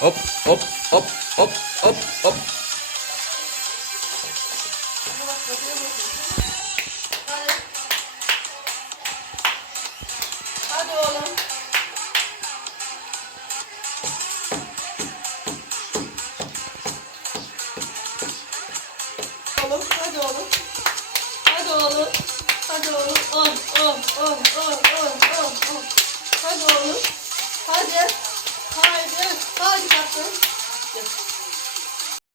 Hop hop hop hop hop hop. Hadi. Hadi oğlum. Oğlum hadi oğlum. Hadi oğlum. Hadi oğlum. On on on on on. আছে?